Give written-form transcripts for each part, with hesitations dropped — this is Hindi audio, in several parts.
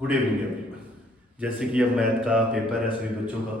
Good evening everyone. जैसे कि अब मैथ का पेपर है सभी बच्चों का,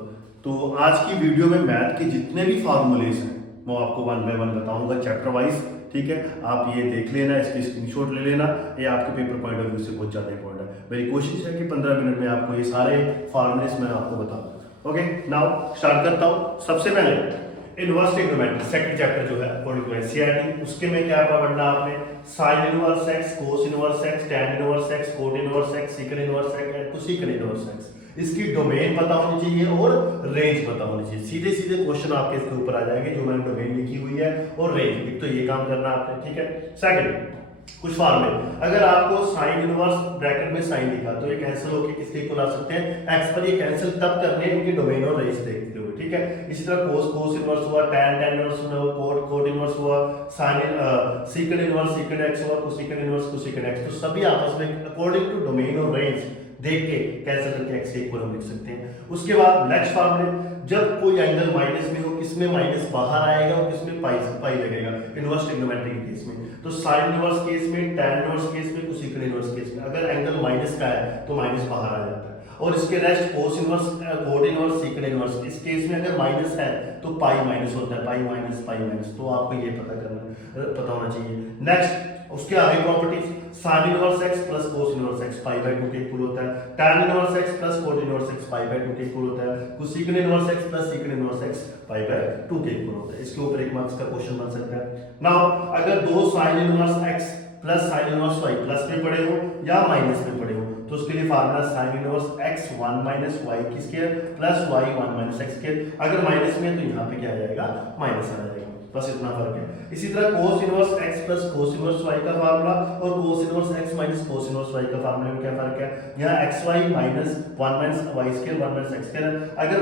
तो आज की वीडियो में मैथ के जितने भी फार्मूलेस हैं वो आपको वन बाय वन बताऊंगा चैप्टर वाइज। ठीक है, आप ये देख लेना, इसकी स्क्रीनशॉट ले लेना, ये आपके पेपर पॉइंट ऑफ व्यू से बहुत ज़्यादा इंपॉर्टेंट है। मेरी कोशिश है कि 15 मिनट में आपको ये सारे फार्मूलेस मैं आपको बताऊँ। ओके, नाउ स्टार्ट करता हूँ। सबसे पहले इनवर्स ट्रिग्नोमेट्री सेकंड चैप्टर जो है अकॉर्डिंग टू एनसीईआरटी, उसके में क्या पढ़ना आपने? Sine inverse x, cos inverse x, tan inverse x, cot inverse x, secant inverse x and cosecant inverse x. इसकी डोमेन पता होनी चाहिए और रेंज पता होनी चाहिए। सीधे सीधे क्वेश्चन आपके इसके ऊपर आ जाएंगे जो मैंने डोमेन लिखी हुई है और रेंज। एक तो ये काम करना आपने, ठीक है। सेकंड, कुछ फार्मूले, अगर आपको साइन इनवर्स ब्रैकेट में साइन लिखा तो ये कैंसिल होकर किसके इक्वल आ सकते हैं? एक्स पर। ये कैंसिल तब करने हैं इनकी डोमेन और रेंज देखते हुए, ठीक है। इसी तरह कोस इनवर्स हुआ, टैन इनवर्स हुआ, कोट इनवर्स हुआ, साइन सीकन इनवर्स सीकन एक्स हुआ, कोसेकन इनवर्स कोसेकन एक्स। तो सभी आपस में अकॉर्डिंग टू डोमेन और रेंज देख के कैंसिल करके एक्स के इक्वल हम लिख सकते हैं। उसके बाद नेक्स्ट फार्मूले, जब कोई एंगल माइनस में हो, किसमें माइनस बाहर आएगा और किसमें पाई लगेगा इनवर्स ट्रिग्नोमेट्री के केस में। तो साइन इनवर्स केस में, टैन इनवर्स केस में, कोसेकन इनवर्स केस में अगर एंगल माइनस का है तो माइनस बाहर आ जाता है। और इसके rest cos inverse, cot inverse, secant inverse, इस केस में अगर माइनस है तो पाई माइनस होता है, पाई माइनस। तो आपको ये पता होना चाहिए। नेक्स्ट, उसके आगे properties, sine inverse x plus cos inverse x pi by 2 के इक्वल होता है, tan inverse x plus cot inverse x pi by 2 के इक्वल होता है, cosecant inverse x plus secant inverse x pi by 2 के इक्वल होता है। इसके ऊपर 1 मार्क्स का क्वेश्चन बन सकता है। नाउ अगर दो sine inverse x plus sine inverse Y plus में पड़े हो या माइनस में पड़े हो तो उसके लिए formula sine inverse x 1 minus y की square plus y 1 minus x square. अगर माइनस में है तो यहाँ पे क्या आ जाएगा? माइनस आ जाएगा। बस इतना फर्क है। इसी तरह cos inverse x plus cos inverse y का फार्मूला और cos inverse x minus cos inverse y का फार्मूला में क्या फर्क है? यहाँ xy minus 1 minus y square 1 minus x square. अगर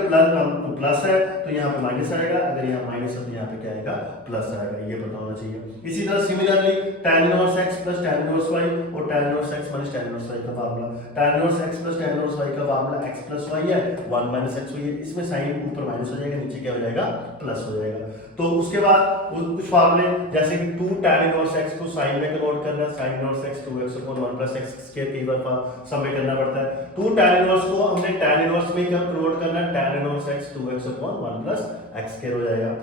प्लस है तो यहाँ पे माइनस आएगा, अगर यहाँ माइनस है तो यहाँ पे क्या आएगा? प्लस आएगा। ये पता होना चाहिए। इसी तरह similarly tan inverse x plus tan inverse y और tan inverse x minus tan inverse y का formula, tan inverse x plus tan inverse y का फार्मूला x प्लस y है, 1 माइनस x है। इसमें साइन ऊपर माइनस हो जाएगा, नीचे क्या हो जाएगा? प्लस हो जाएगा। तो उसके बाद कुछ फार्मूले, जैसे कि 2 tan इनवर्स x को sin में कन्वर्ट करना है, sin inverse x 2x upon 1 plus x square कई बार सम में करना पड़ता है। 2 tan इनवर्स को हमने tan इनवर्स में क्या कन्वर्ट करना है? tan inverse x 2x upon 1 plus x square हो जाएगा।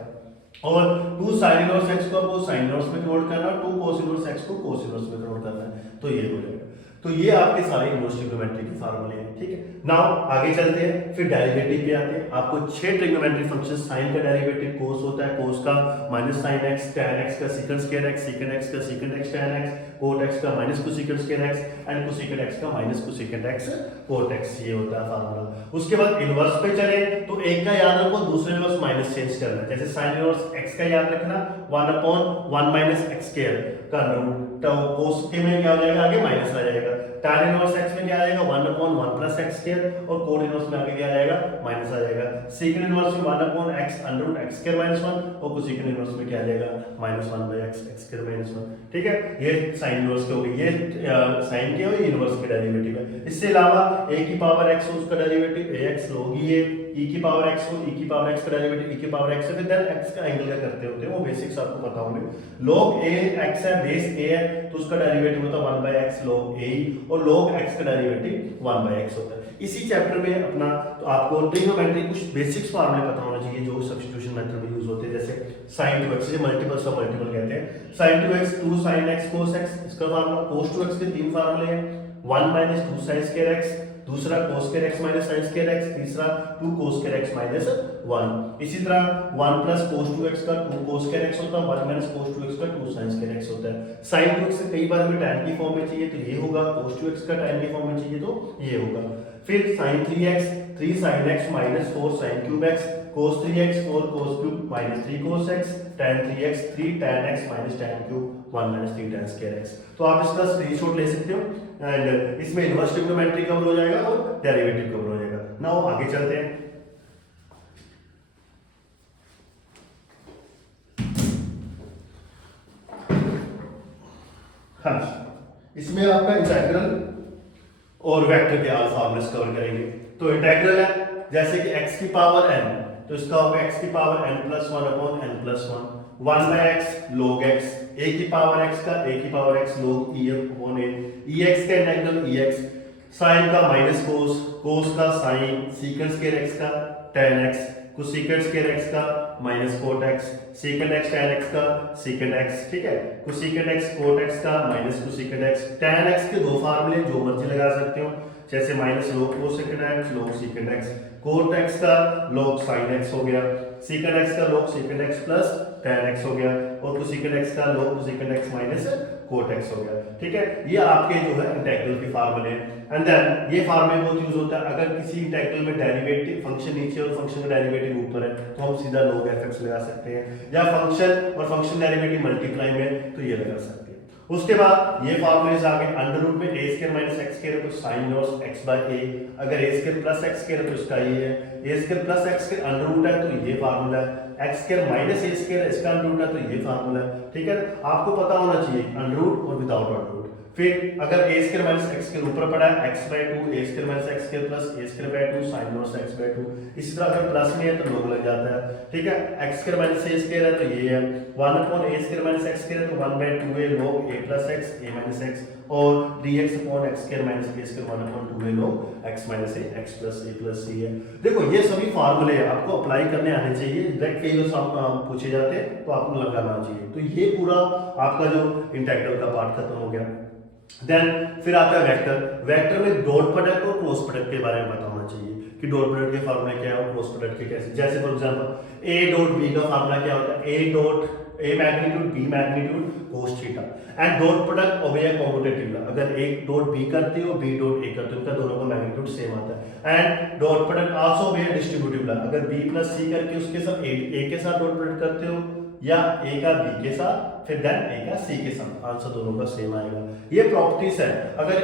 और 2 sin इनवर्स x को आपको sin इनवर्स में कन्वर्ट करना है, 2 cos इनवर्स x को cos इनवर्स में कन्वर्ट करना है, तो ये हो जाएगा। तो ये आपके सारे इनवर्स ट्रिग्नोमेट्री के फार्मूले हैं, ठीक है। नाउ आगे चलते हैं, फिर डेरिवेटिव पे आते हैं। आपको 6 ट्रिग्नोमेट्री फंक्शन, साइन का डेरिवेटिव cos होता है, cos का minus sin x, tan x का secant square x, secant x का secant x tan x, cot x का minus cosecant square x and cosecant x का minus cosecant x cot x, ये होता है फार्मूला। उसके बाद इनवर्स पे चले तो एक का याद रखो, दूसरे में बस माइनस चेंज करना है। जैसे sin इनवर्स x का याद रखना 1 upon 1 माइनस x स्क्वायर का रूट, तो cos के में क्या हो जाएगा? आगे माइनस आ जाएगा। tan इनवर्स x में क्या आएगा? 1 upon 1 plus x स्क्वायर और cot इनवर्स में आगे क्या आ जाएगा? माइनस आ जाएगा। secant इनवर्स में 1 upon x under root x square minus 1 और cosecant इनवर्स में क्या आ जाएगा? Minus 1 by x square minus 1, ठीक है। ये sin इनवर्स के हो गए, ये sin के और इनवर्स के डेरिवेटिव है। इससे अलावा a की पावर x उसका डेरिवेटिव ax log ये e की पावर x को e की पावर x का डेरिवेटिव e की पावर x है, फिर देन x का एंगल क्या करते होते हैं वो बेसिक्स आपको पता होंगे। log a x है, बेस a है तो उसका डेरिवेटिव होता है 1 by x log a और log x का डेरिवेटिव 1 by x होता है। इसी चैप्टर में अपना तो आपको ट्रिग्नोमेट्री कुछ बेसिक्स फार्मूले पता होना चाहिए जो सब्स्टिट्यूशन मेथड में यूज होते हैं। जैसे sin 2x से मल्टीपल्स ऑफ मल्टीपल कहते हैं। sin 2x 2 sin x cos x, इसका फार्मूला cos 2x के 3 फार्मूले हैं, 1 minus 2 sin square x, दूसरा cos square x minus sin square x, तीसरा 2 cos square x minus 1। इसी तरह 1 plus cos 2x का 2 cos square x होता है, 1 minus cos 2x का 2 sin square x होता है। sin 2x से कई बार हमें tan की फॉर्म में चाहिए तो ये होगा, cos 2x का tan की फॉर्म में चाहिए तो ये होगा। फिर sin 3x 3 sin x minus 4 sin cube x, cos 3x 4 cos cube minus 3 cos x, tan 3x 3 tan x minus tan cube 1 minus 3 tan square x। तो आप इसका स्क्रीनशॉट ले सकते हो एंड इसमें इनवर्स ट्रिग्नोमेट्री कवर हो जाएगा और डेरिवेटिव कवर हो जाएगा। नाउ आगे चलते हैं। हाँ, इसमें आपका इंटीग्रल और वेक्टर के आर फार्मूलेस कवर करेंगे। तो इंटीग्रल है जैसे कि x की पावर n, तो इसका होगा x की power n plus 1 upon n plus 1, 1 by x log x, a की पावर x का a की power x log e upon a, ex का इंटीग्रल ex साइन का माइनस कोस, कोस का साइन, सीकेंट स्क्वायर एक्स का tan x, cosecant square x का minus cot x, secant x tan x का सेकेंट एक्स, ठीक है, कोसेकेंट एक्स कोट एक्स का minus cosecant x. tan x के दो फार्मूले जो मर्जी लगा सकते हो, जैसे minus log cosecant X log secant X, cot x का log साइन एक्स हो गया, सेकेंट एक्स का log secant X plus tan x हो गया, और कोसेकेंट एक्स का log cosecant X minus cot X हो गया, ठीक है। ये आपके जो है इंटीग्रल के फार्मूले हैं। एंड देन ये फार्मूले बहुत यूज होता है अगर किसी इंटीग्रल में डेरिवेटिव फंक्शन नीचे और फंक्शन का डेरिवेटिव ऊपर है तो हम सीधा log fx लगा सकते हैं, या फंक्शन और फंक्शन डेरिवेटिव मल्टीप्लाई में तो ये लगा सकते हैं। उसके बाद ये फार्मूले आ गए, अंडर रूट में a square minus x square तो sin inverse x by a, अगर a square plus x square तो इसका ये है, a square plus x square under root है तो ये फार्मूला है, x square minus a square इसका अंडर रूट है तो ये फार्मूला है, ठीक है। आपको पता होना चाहिए अंडर रूट और विदाउट अंडर रूट। फिर अगर a square minus x square ऊपर पड़ा है x by 2, a square minus x square plus a square by 2 sin inverse x by 2, इसी तरह अगर प्लस में है तो log लग जाता है, ठीक है। x square minus a square है तो ये है 1 upon a square minus x square है तो 1 by 2a log a plus x a minus x, और dx upon x square minus a square 1 upon 2a log x minus a x plus a plus c है। देखो ये सभी फार्मूले आपको अप्लाई करने आने चाहिए, डायरेक्ट कई बार पूछे जाते हैं तो आपको लगाना चाहिए। तो ये पूरा आपका जो इंटीग्रल का पार्ट खत्म हो गया। देन फिर आता है वेक्टर। वेक्टर में डॉट प्रोडक्ट और क्रॉस प्रोडक्ट के बारे में पता होना चाहिए कि डॉट प्रोडक्ट के फार्मूला क्या है और क्रॉस प्रोडक्ट के कैसे। जैसे for example a dot b का फार्मूला क्या होता है, a dot a magnitude b magnitude cos theta, and dot product obey commutative law. अगर एक डॉट b करते हो b डॉट a करते हो, उनका दोनों का मैग्नीट्यूड सेम आता है। And dot product also obey distributive law, अगर b प्लस c करके उसके साथ a के साथ डॉट प्रोडक्ट करते हो या a का b के साथ फिर देन a का c के साथ, आंसर दोनों का सेम आएगा। ये प्रॉपर्टीज है। अगर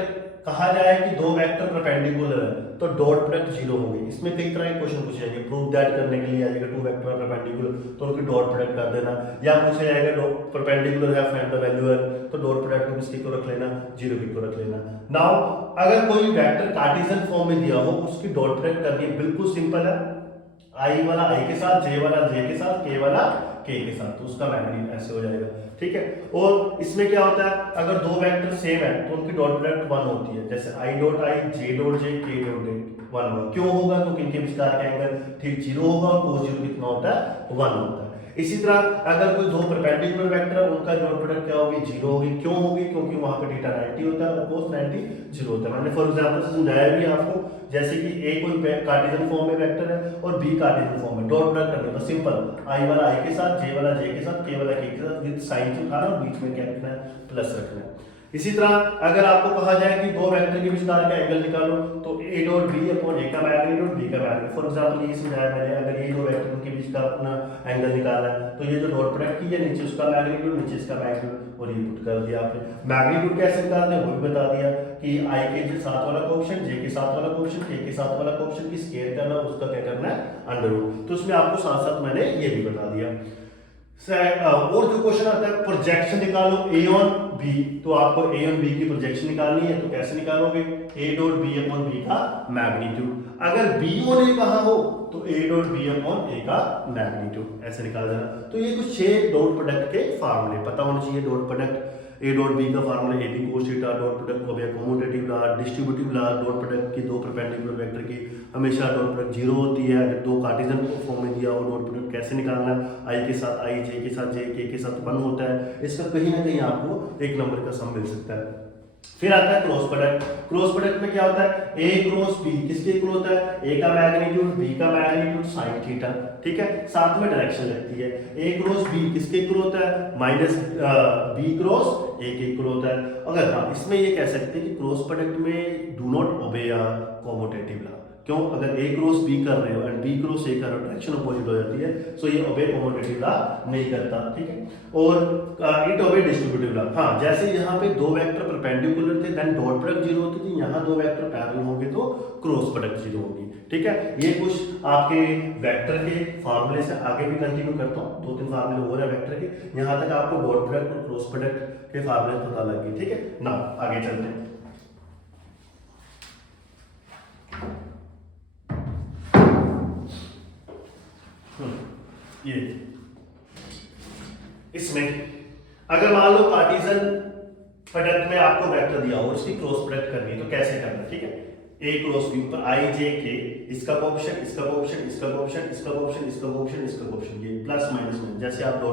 कहा जाए कि दो वेक्टर परपेंडिकुलर है तो डॉट प्रोडक्ट जीरो होगी। इसमें कई तरह के क्वेश्चन पूछे जाएंगे, प्रूव दैट करने के लिए आ जाएगा टू वेक्टर आर परपेंडिकुलर तो उनकी डॉट प्रोडक्ट कर देना, या पूछा जाएगा परपेंडिकुलर है फाइंड द वैल्यू है तो डॉट प्रोडक्ट को किसकी को रख लेना, जीरो की को रख लेना। नाउ अगर कोई वेक्टर कार्टेशियन फॉर्म में दिया हो उसकी डॉट प्रोडक्ट करनी बिल्कुल सिंपल है, i वाला i के साथ, j वाला j के साथ, k वाला k के साथ, तो उसका मैग्नीट्यूड ऐसे हो जाएगा, ठीक है। और इसमें क्या होता है, अगर दो वेक्टर सेम है तो उनकी डॉट प्रोडक्ट 1 होती है, जैसे i dot i, j dot j, k dot j 1 होगा। क्यों होगा, क्योंकि इनके बीच का एंगल ठीक 0 होगा और cos 0 कितना होता है, 1 होता है। इसी तरह अगर कोई दो परपेंडिकुलर वेक्टर है उनका डॉट प्रोडक्ट क्या होगी, 0 होगी। क्यों होगी, क्योंकि वहां पे थीटा 90 होता है और cos 90 0 होता है। मैंने फॉर एग्जांपल से समझाया भी आपको, जैसे कि a कोई कार्टेशियन फॉर्म में वेक्टर है और b कार्टेशियन फॉर्म में, डॉट प्रोडक्ट करने का सिंपल, i वाला i के साथ, j वाला j के साथ, k वाला k के साथ, विद साइन से उठाना और बीच में क्या रखना है, प्लस रखना है। इसी तरह अगर आपको कहा जाए कि दो वेक्टर के बीच का एंगल निकालो तो a dot b upon a का मैग्नीट्यूड b का मैग्नीट्यूड, फॉर एग्जांपल ये समझाया मैंने, अगर ये दो वेक्टर के बीच का अपना एंगल निकालना है तो ये जो डॉट प्रोडक्ट की है नीचे उसका मैग्नीट्यूड नीचे इसका मैग्नीट्यूड और ये पुट कर दिया आपने। मैग्नीट्यूड कैसे निकालते हैं वो भी बता दिया कि i के साथ वाला कोएफिशिएंट, j के साथ वाला कोएफिशिएंट, k के साथ वाला कोएफिशिएंट की स्क्वायर करना, उसका क्या करना है, अंडर रूट। तो उसमें आपको साथ साथ मैंने ये भी बता दिया। और जो क्वेश्चन आता है प्रोजेक्शन निकालो a ऑन b, तो आपको a ऑन b की प्रोजेक्शन निकालनी है तो कैसे निकालोगे, a dot b upon b का मैग्नीट्यूड। अगर b ऑन a कहा हो तो a dot b upon a का मैग्नीट्यूड ऐसे निकाल देना। तो ये कुछ 6 डॉट प्रोडक्ट के फार्मूले पता होने चाहिए। Dot product a dot b का formula ab cos theta, dot product को commutative law, distributive law, dot product की दो परपेंडिकुलर वेक्टर की हमेशा डॉट प्रोडक्ट 0 होती है। अगर दो कार्टेशियन फॉर्म में दिया हो डॉट प्रोडक्ट कैसे निकालना है, i के साथ i, j के साथ j, k के साथ 1 होता है। इसका कहीं ना कहीं आपको एक नंबर का सम मिल सकता है। फिर आता है क्रॉस प्रोडक्ट। क्रॉस प्रोडक्ट में क्या होता है, a क्रॉस b किसके इक्वल होता है, a का मैग्नीट्यूड b का मैग्नीट्यूड sin थीटा, ठीक है, साथ में डायरेक्शन लगती है। a क्रॉस b किसके इक्वल होता है, माइनस b क्रॉस a के इक्वल होता है। अगर हाँ इसमें ये कह सकते हैं कि क्रॉस प्रोडक्ट में do not obey a commutative law. क्यों, अगर a क्रॉस b कर रहे हो एंड b क्रॉस a कर रहे हो डायरेक्शन अपोजिट हो जाती है, सो ये ओबे कम्यूटेटिव लॉ नहीं करता, ठीक है। और इट ओबे डिस्ट्रीब्यूटिव लॉ। हाँ जैसे यहाँ पे दो वेक्टर परपेंडिकुलर थे देन डॉट प्रोडक्ट 0 होती थी, यहाँ दो वेक्टर पैरेलल होंगे तो क्रॉस प्रोडक्ट 0 होगी, ठीक है। ये कुछ आपके वेक्टर के फार्मूले से आगे भी कंटिन्यू करता हूँ, 2-3 फार्मूले हो रहे हैं वेक्टर के, यहाँ तक आपको डॉट प्रोडक्ट और क्रॉस प्रोडक्ट के फार्मूले पता लग गए, ठीक है ना। आगे चलते हैं। ये इसमें अगर मान लो कार्टेशियन प्रोडक्ट में आपको वेक्टर दिया हो, इसकी क्रॉस प्रोडक्ट करनी है तो कैसे करना है, ठीक है। ए क्रॉस बी ऊपर आई जे के, इसका कोएफिशिएंट इसका कोएफिशिएंट इसका कोएफिशिएंट इसका कोएफिशिएंट इसका कोएफिशिएंट इसका कोएफिशिएंट, ये प्लस माइनस में जैसे आप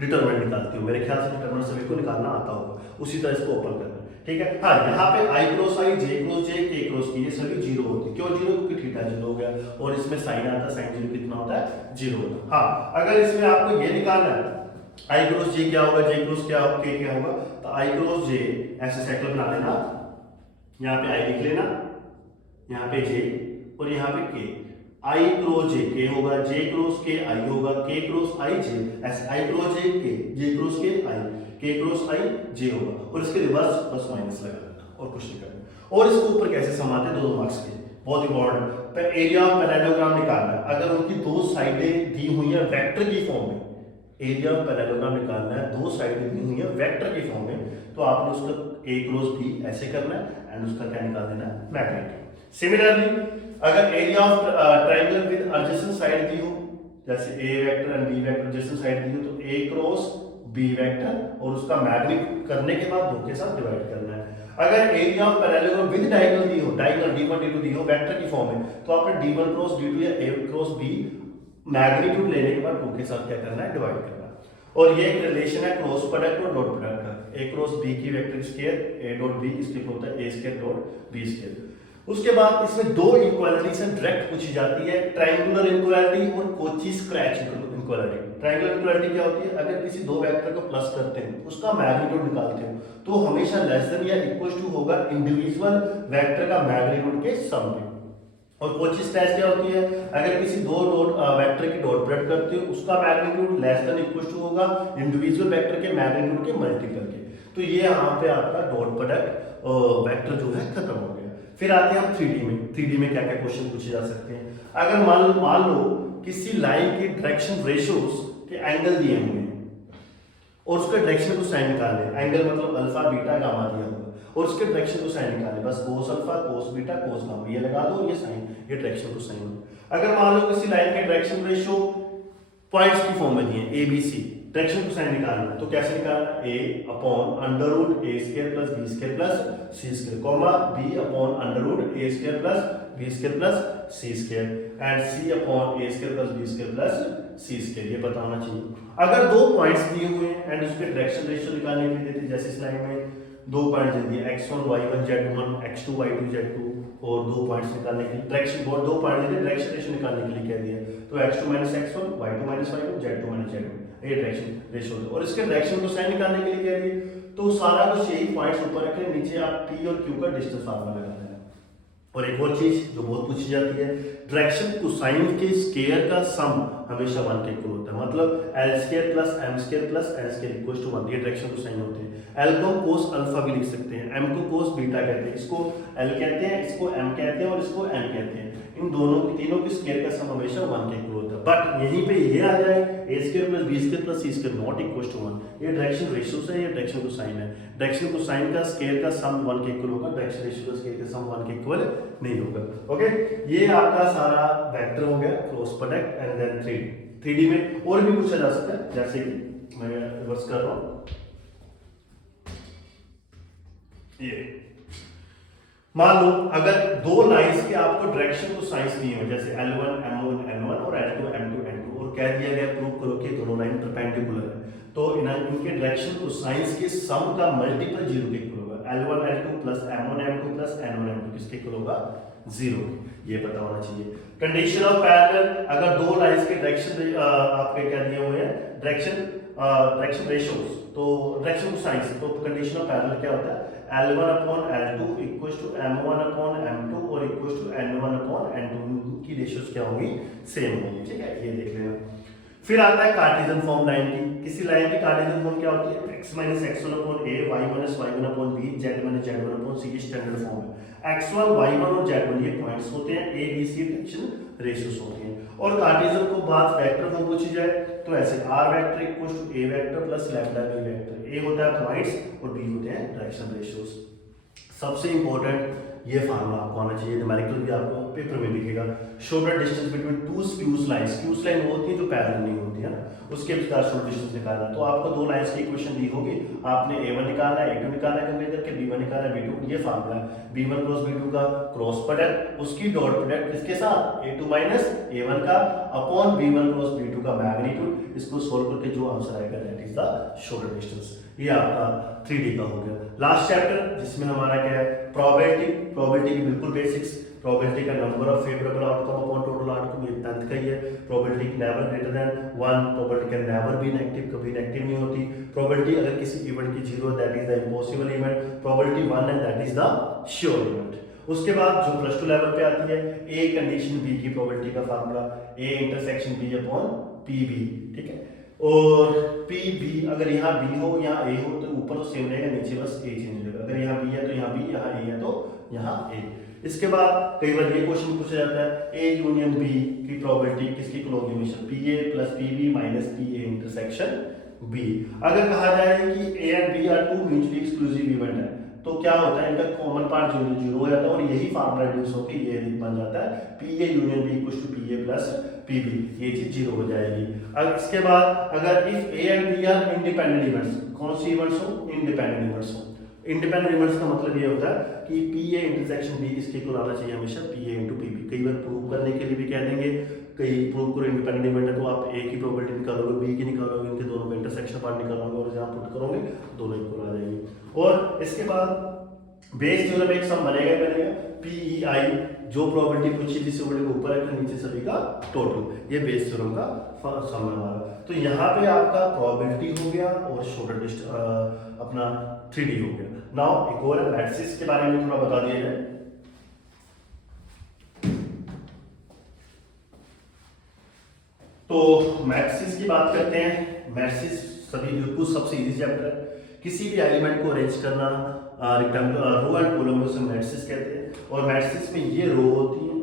डिटरमिनेंट निकालते हो, मेरे ख्याल से डिटरमिनेंट सभी को निकालना आता होगा, उसी तरह इसको ओपन करना, ठीक है। हाँ, यहाँ पे आई क्रॉस आई, जे क्रॉस जे, के क्रॉस के, ये सभी जीरो होती है। क्यों जीरो? क्योंकि थीटा जीरो हो गया और इसमें साइन आता है, साइन जीरो कितना होता है? जीरो होता है। हाँ, अगर इसमें आपको ये निकालना है आई क्रॉस जे क्या होगा, जे क्रॉस क्या होगा, के क्या होगा, तो आई क्रॉस जे ऐसे साइकिल बना लेना, यहाँ पे आई लिख लेना, यहाँ पे जे और यहाँ पे के, आई क्रॉस जे के होगा, जे क्रॉस के आई होगा, के क्रॉस आई जे, ऐसे आई क्रॉस जे के, जे क्रॉस के आई, के क्रॉस आई जे होगा और इसके रिवर्स प्लस माइनस लगा देना और कुछ नहीं करना। और इसको ऊपर कैसे समाते हैं, 2 मार्क्स के, बहुत इंपॉर्टेंट। एरिया ऑफ पैरेललोग्राम निकालना है, अगर उनकी 2 साइडें दी हुई है वेक्टर की फॉर्म में, एरिया ऑफ पैरेललोग्राम निकालना है, 2 साइडें दी हुई है वेक्टर की फॉर्म में, तो आपने उसका ए क्रॉस बी ऐसे करना है एंड उसका क्या निकाल देना है, मैग्नीट्यूड। सिमिलरली अगर area of triangle with adjacent side दी हो, जैसे a vector and b vector adjacent side दी हो, तो ए क्रॉस बी वेक्टर और उसका मैग्नीट्यूड करने के बाद 2 के साथ डिवाइड करना है। अगर area of parallelogram with diagonal दी हो, डायगोनल d1 d2 दी हो वेक्टर की फॉर्म में, तो आपने d1 क्रॉस d2 या a क्रॉस b मैग्नीट्यूड लेने के बाद 2 के साथ क्या करना है, डिवाइड करना है। और ये एक रिलेशन है क्रॉस प्रोडक्ट और डॉट प्रोडक्ट का, a क्रॉस b की vector square a dot b इसके इक्वल होता है a square dot b square. उसके बाद इसमें 2 इक्वालिटीज से डायरेक्ट पूछी जाती है, ट्रायंगुलर इक्वालिटी और Kochi squash equality. Triangular equality क्या होती है, अगर किसी 2 वेक्टर को प्लस करते हैं, उसका मैग्नीट्यूड निकालते हो, तो हमेशा लेस देन या इक्वल टू होगा इंडिविजुअल वेक्टर का मैग्नीट्यूड के सम में। और कोची स्क्वैच क्या होती है, अगर किसी 2 वेक्टर की डॉट प्रोडक्ट करते हो, उसका magnitude less than equal to होगा इंडिविजुअल वेक्टर के मैग्नीट्यूड के मल्टीपल के। तो ये यहाँ पे आपका डॉट प्रोडक्ट वेक्टर जो है खत्म हो गया। फिर आते हैं हम 3D में। 3D में क्या क्या क्वेश्चन पूछे जा सकते हैं, अगर मान लो किसी लाइन के डायरेक्शन रेशियोज के एंगल दिए हुए हैं और उसके डायरेक्शन को साइन निकालने, एंगल मतलब अल्फा बीटा गामा दिया होगा और उसके डायरेक्शन को साइन निकालने, बस cos alpha cos beta cos gamma ये लगा दो, ये साइन, ये डायरेक्शन को साइन। अगर मान लो किसी लाइन के डायरेक्शन रेशियो पॉइंट्स की फॉर्म में दिए A B C, direction cosine निकालना, तो कैसे निकालना, a upon under root A square plus B square plus C square, comma b upon under root A square plus B square plus C square and c upon A square plus B square plus C square, ये पता होना चाहिए। अगर 2 पॉइंट्स दिए हुए हैं एंड उसके डायरेक्शन रेशियो निकालने के लिए देते, जैसे इस लाइन में 2 पॉइंट दे दिए x1 y1 z1 x2 y2 z2 और 2 पॉइंट्स निकालने के लिए डायरेक्शन, और 2 पॉइंट दे डायरेक्शन रेशियो निकालने के लिए कह दिया, तो x2 x1 y2 y2 z2 z2 ये डायरेक्शन रेशियो और इसके डायरेक्शन को साइन निकालने के लिए कह दिए। तो सारा कुछ यही पॉइंट्स ऊपर रखें, नीचे आप p और q का डिस्टेंस फार्मूला लगा देना। और एक और चीज जो बहुत पूछी जाती है, डायरेक्शन कोसाइन के स्क्वायर का सम हमेशा 1 के इक्वल होता है, मतलब l square plus m square plus n square equal to 1, ये डायरेक्शन कोसाइन होते हैं। l को cos अल्फा भी लिख सकते हैं, m को cos बीटा कहते हैं, इसको l कहते हैं, इसको m कहते हैं और इसको n कहते हैं। इन दोनों तीनों के स्क्वायर का सम हमेशा 1 के इक्वल होता है। बट यहीं पे ये आ जाए a square plus b square plus c square not equal to 1, ये डायरेक्शन रेशियो से, ये डायरेक्शन कोसाइन है। डायरेक्शन कोसाइन का स्क्वायर का सम 1 के इक्वल होगा, डायरेक्शन रेशियो का स्क्वायर का सम 1 के इक्वल नहीं होगा। ओके, ये आपका सारा वेक्टर हो गया, cross product and then 3D में और भी पूछा जा सकता है, जैसे कि मैं रिवर्स कर रहा हूं, ये मान लो अगर 2 लाइंस के आपको डायरेक्शन को साइंस दिए हो, जैसे L1 M1 N1 और L2 M2 N2 और कह दिया गया प्रूव करो कि दोनों लाइन परपेंडिकुलर है, तो इनके डायरेक्शन को साइंस के सम का मल्टीपल 0 के इक्वल होगा। L1 L2 plus M1 M2 plus N1 M2 किसके इक्वल होगा, 0, ये पता होना चाहिए। कंडीशन ऑफ पैरेलल, अगर 2 लाइंस के डायरेक्शन आपके क्या दिए हुए हैं, डायरेक्शन रेशियोज, तो डायरेक्शन को साइंस, तो कंडीशन ऑफ पैरेलल क्या होता है, L1 upon L2 equals to M1 upon M2 और equals to N1 upon N2 की रेशियोज क्या होंगी, सेम होंगी, ठीक है, ये देख लेना। फिर आता है कार्टेशियन फॉर्म लाइन की, किसी लाइन की कार्टेशियन फॉर्म क्या होती है, x minus x1 upon a, y minus y1 upon b, z minus z1 upon c, standard form है। x1 y1 और z1 ये पॉइंट्स होते हैं, a b c direction ratios होती हैं। और कार्टेशियन को बात वेक्टर फॉर्म पूछी जाए तो ऐसे r vector equals to a vector plus lambda b vector, a होता है पॉइंट्स और b होते हैं डायरेक्शन रेशियोज। सबसे इंपॉर्टेंट ये फार्मूला आपको आना चाहिए, न्यूमेरिकल भी आपको पेपर में दिखेगा। Shorter distance between two skew lines, skew line वो होती है जो पैरेलल नहीं होती है ना, उसके विचार शॉर्ट डिस्टेंस निकालना। तो आपको दो लाइंस की इक्वेशन दी होगी, आपने a1 निकालना है, a2 निकालना है कंपेयर करके, b1 निकालना है, b2, ये फार्मूला है। b1 क्रॉस b2 का क्रॉस प्रोडक्ट, उसकी डॉट प्रोडक्ट किसके साथ, a2 माइनस a1 का अपॉन b1 क्रॉस b2 का मैग्नीट्यूड, इसको सोल्व करके जो आंसर आएगा that is the shorter distance. ये आपका 3D का हो गया। लास्ट चैप्टर जिसमें हमारा क्या है, प्रोबेबिलिटी। प्रोबेबिलिटी की बिल्कुल बेसिक्स, प्रोबेबिलिटी का number of favourable outcome upon total outcome, ये 10th का ही है। Probability never greater than 1, probability can never be negative, कभी नेगेटिव नहीं होती। प्रोबेबिलिटी अगर किसी इवेंट की 0 है that is the impossible event, probability 1 है that is the sure event. उसके बाद जो प्लस 2 लेवल पे आती है, ए कंडीशन बी की प्रोबेबिलिटी का फार्मूला ए intersection B upon P B, ठीक है। और पी बी अगर यहाँ बी हो यहाँ ए हो तो ऊपर तो सेम रहेगा, नीचे बस ए चेंज होगा। अगर यहाँ बी है तो यहाँ बी, यहाँ ए है तो यहाँ ए। इसके बाद कई बार ये क्वेश्चन पूछा जाता है, ए यूनियन बी की प्रोबेबिलिटी किसकी क्लोज हमेशा, P A plus P B minus P A intersection B. अगर कहा जाए कि A and B are two mutually exclusive event है तो क्या होता है, इनका कॉमन पार्ट जीरो हो जाता है और यही फार्मूला रिड्यूस होकर ये बन जाता है, P A union B equals to P A plus P B, ये चीज जीरो हो जाएगी। अब इसके बाद अगर if A and B are independent events, कौन सी इवेंट्स हो, इंडिपेंडेंट इवेंट्स हो। इंडिपेंडेंट इवेंट्स का मतलब ये होता है कि पी ए इंटरसेक्शन बी किसके इक्वल आना चाहिए, हमेशा P A into P B. कई बार प्रूव करने के लिए भी कह देंगे, कई प्रूव करो इंडिपेंडेंट इवेंट है तो आप ए की प्रोबेबिलिटी निकालोगे, बी की निकालोगे, इनके दोनों का इंटरसेक्शन पार्ट निकालोगे और जहां पुट करोगे दोनों इक्वल आ जाएंगे। और इसके बाद बेस थ्योरम एक सम बनेगा ही बनेगा, पीईआई जो प्रोबेबिलिटी पूछी जिससे बड़े को ऊपर है नीचे सभी का टोटल, ये बेस थ्योरम का सम है हमारा। तो यहाँ पे आपका प्रोबेबिलिटी हो गया और शॉर्टर डिस्टेंस अपना 3D हो गया। नाउ एक और मैट्रिक्स के बारे में थोड़ा बता दिया जाए। तो मैट्रिक्स की बात करते हैं। मैट्रिक्स सभी बिल्कुल सबसे इजी चैप्टर है। किसी भी एलिमेंट को अरेंज करना रेक्टेंगुलर रो एंड कॉलम में उसे मैट्रिक्स कहते हैं। और मैट्रिक्स में ये रो होती है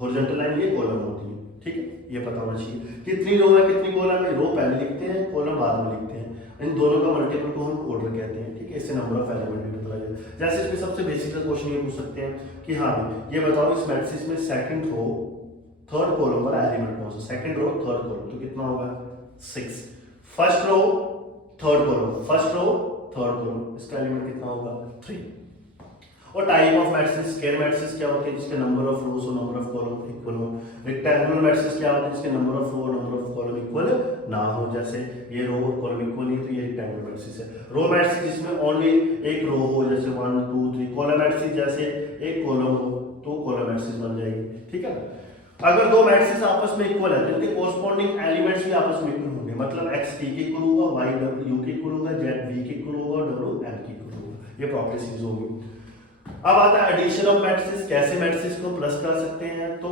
हॉरिजॉन्टल लाइन, ये कॉलम होती है, ठीक है, ये पता होना चाहिए। कितनी रो है कितनी कॉलम है, रो पहले लिखते हैं कॉलम बाद में लिखते हैं। इन दोनों का मल्टीपल को हम ऑर्डर कहते हैं, ठीक है। इससे नंबर ऑफ एलिमेंट भी पता लगे। जैसे इसमें सबसे बेसिक क्वेश्चन ये पूछ सकते हैं कि हाँ ये बताओ इस मैट्रिक्स में सेकंड रो थर्ड कॉलम वाला एलिमेंट कौन सा, सेकंड रो थर्ड कॉलम, तो कितना होगा 6। First row third column, first row third column, इसका एलिमेंट कितना होगा 3। और type of matrix, square matrix क्या होती है जिसके नंबर ऑफ रोज और नंबर ऑफ कॉलम इक्वल हो। रेक्टेंगुलर मैट्रिक्स क्या होती है जिसके नंबर ऑफ रो और नंबर ऑफ कॉलम इक्वल ना हो, जैसे ये रो और कॉलम इक्वल नहीं तो ये रेक्टेंगुलर मैट्रिक्स है। रो मैट्रिक्स जिसमें ओनली एक रो हो जैसे 1 2 3, कॉलम मैट्रिक्स जैसे एक कॉलम हो तो कॉलम मैट्रिक्स बन जाएगी, ठीक है। अगर दो मैट्रिक्स आपस में इक्वल है तो इनके कोरस्पॉन्डिंग एलिमेंट्स भी आपस में इक्वल होंगे, मतलब x t के इक्वल होगा, y w के इक्वल होगा, z v के इक्वल होगा, w m के इक्वल होगा। ये प्रॉपर्टीज यूज होंगी। अब आता है एडिशन ऑफ मैट्रिक्स, कैसे मैट्रिक्स को प्लस कर सकते हैं। तो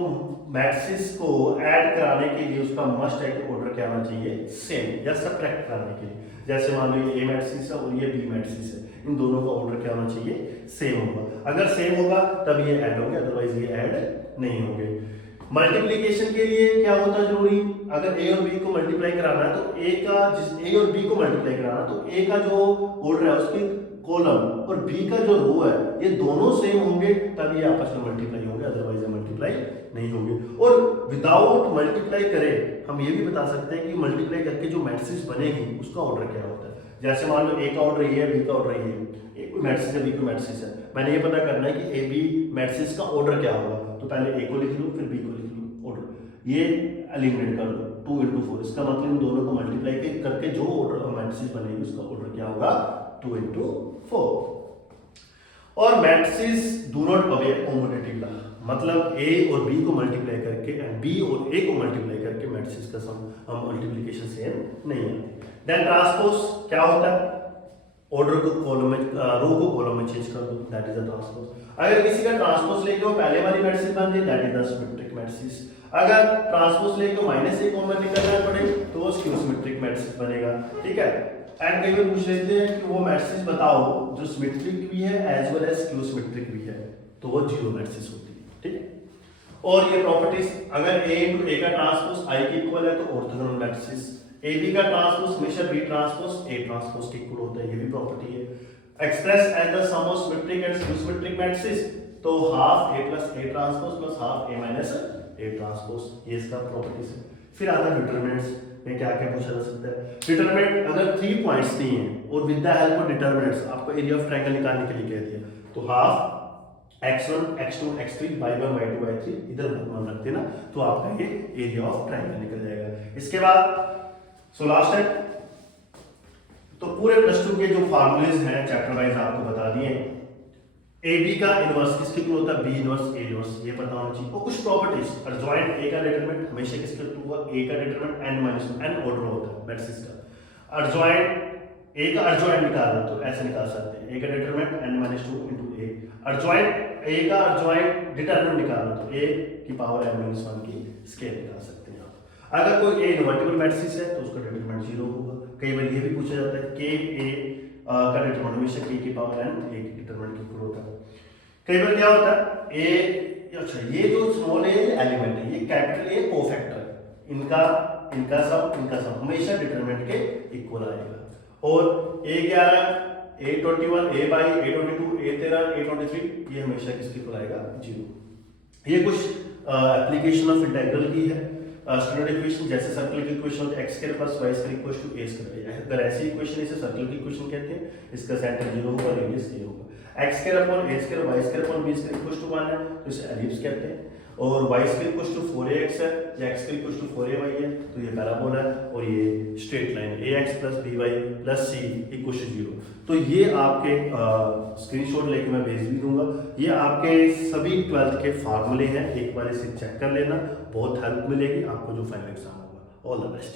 मैट्रिक्स को ऐड कराने के लिए उसका मस्ट है कि ऑर्डर क्या आना चाहिए, सेम, या सब्ट्रैक्ट कराने के लिए जैसे मान लो ये a मैट्रिक्स है और ये b मैट्रिक्स है, इन दोनों का ऑर्डर क्या होना चाहिए, सेम होगा। अगर सेम होगा तब ये ऐड होंगे, अदरवाइज ये ऐड नहीं होंगे। मल्टीप्लिकेशन के लिए क्या होता है जरूरी, अगर a और b को मल्टीप्लाई कराना है तो a और b को मल्टीप्लाई कराना तो a का जो ऑर्डर है उसकी कॉलम और b का जो रो है ये दोनों सेम होंगे तब ये आपस में मल्टीप्लाई होंगे, अदरवाइज मल्टीप्लाई नहीं होंगे। और विदाउट मल्टीप्लाई करे हम ये भी बता सकते हैं कि मल्टीप्लाई करके जो मैट्रिक्स बनेगी उसका ऑर्डर क्या होता है। जैसे मान लो a का ऑर्डर ये है, b का ऑर्डर ये है, a कोई मैट्रिक्स है, b कोई मैट्रिक्स है, मैंने ये पता करना है कि a b मैट्रिक्स का ऑर्डर क्या होगा, तो पहले a को लिख लूं फिर b को लिख लूं ऑर्डर, ये एलिमिनेट कर दो 2 into 4, इसका मतलब इन दोनों को मल्टीप्लाई करके जो ऑर्डर मैट्रिक्स बनेगी उसका ऑर्डर क्या होगा 2 into 4। और matrix do not obey commutative law, मतलब a और b को मल्टीप्लाई करके एंड b और a को मल्टीप्लाई करके मैट्रिक्स का सम हम मल्टीप्लिकेशन सेम नहीं है। देन ट्रांसपोज क्या होता है, ऑर्डर को कॉलम में रो को कॉलम में चेंज कर दो, दैट इज द ट्रांसपोज। अगर किसी का ट्रांसपोज लेके वो पहले वाली मैट्रिक्स बन जाए that is the symmetric matrix. अगर ट्रांसपोज लेके -a कॉमन निकालना पड़े तो वो स्क्यू सिमेट्रिक मैट्रिक्स बनेगा, ठीक है। एंड कई बार पूछ लेते हैं कि वो मैट्रिक्स बताओ जो सिमेट्रिक भी है as well as skew symmetric भी है, तो वो जीरो मैट्रिक्स होती है, ठीक है। और ये प्रॉपर्टीज, अगर a into a का ट्रांसपोज i के इक्वल है तो ऑर्थोगोनल मैट्रिक्स, ab का ट्रांसपोज हमेशा b ट्रांसपोज a ट्रांसपोज के इक्वल होता है, ये भी प्रॉपर्टी है। Express as the sum of symmetric and skew symmetric matrix, तो half a plus a transpose plus half a minus a transpose, ये इसका प्रॉपर्टीज है। फिर आता है डिटरमिनेंट्स में क्या क्या पूछा जा सकता है। डिटरमिनेंट अगर 3 पॉइंट्स दिए हैं और with the help of determinants आपको एरिया ऑफ ट्रायंगल निकालने के लिए कह दिया, तो half x1 x2 x3 y1 y2 y3 इधर मान रखते हैं ना, तो आपका ये एरिया ऑफ ट्रायंगल निकल जाएगा। इसके बाद सो लास्ट है, तो पूरे प्लस 2 के जो फार्मूलेज हैं चैप्टर वाइज आपको बता दिए। ए बी का इनवर्स किसके इक्वल होता है, बी इनवर्स ए इनवर्स, ये पता होना चाहिए। और कुछ प्रॉपर्टीज, अर्जॉइंट ए का डिटरमिनेंट हमेशा किसके इक्वल होगा, ए का determinant n minus n order होता है मैट्रिक्स का। अर्जॉइंट ए का अर्जॉइंट निकालना तो ऐसे निकाल सकते हैं, ए का डिटरमिनेंट n माइनस 2 इंटू ए। अर्जॉइंट ए का अर्जॉइंट डिटरमिनेंट निकालना तो ए की पावर n माइनस 1 की स्केल निकाल सकते हैं आप। अगर कोई ए इनवर्टिबल मैट्रिक्स है तो उसका डिटरमिनेंट 0 होगा। कई बार ये भी पूछा जाता है के ए का डिटरमिनेंट हमेशा k की पावर n a की डिटरमिनेंट की इक्वल होता है। कई बार क्या होता है ए, अच्छा ये जो स्मॉल ए एलिमेंट है, ये कैपिटल ए कोफैक्टर है, इनका सम हमेशा डिटरमिनेंट के इक्वल आएगा। और A11 A21 A22 A22 A13 A23 ये हमेशा किसके इक्वल आएगा, 0। ये कुछ एप्लीकेशन ऑफ इंटीग्रल की है। स्टैंडर्ड इक्वेशन जैसे सर्कल की इक्वेशन होती है x² + y² = a²। अगर ऐसी इक्वेशन इसे सर्कल की इक्वेशन कहते हैं, इसका सेंटर 0 होगा, रेडियस a होगा। x² / a² y² / b² = 1 है तो इसे एलिप्स कहते हैं। और y² = 4ax है या x² = 4ay है तो ये पैराबोला है। और ये straight line ax + by + c = 0। तो ये आपके स्क्रीनशॉट लेके मैं भेज भी दूंगा। ये आपके सभी 12th के फार्मूले हैं, एक बार इसे चेक कर लेना, बहुत हेल्प मिलेगी आपको जो फाइनल एग्जाम होगा। All the best.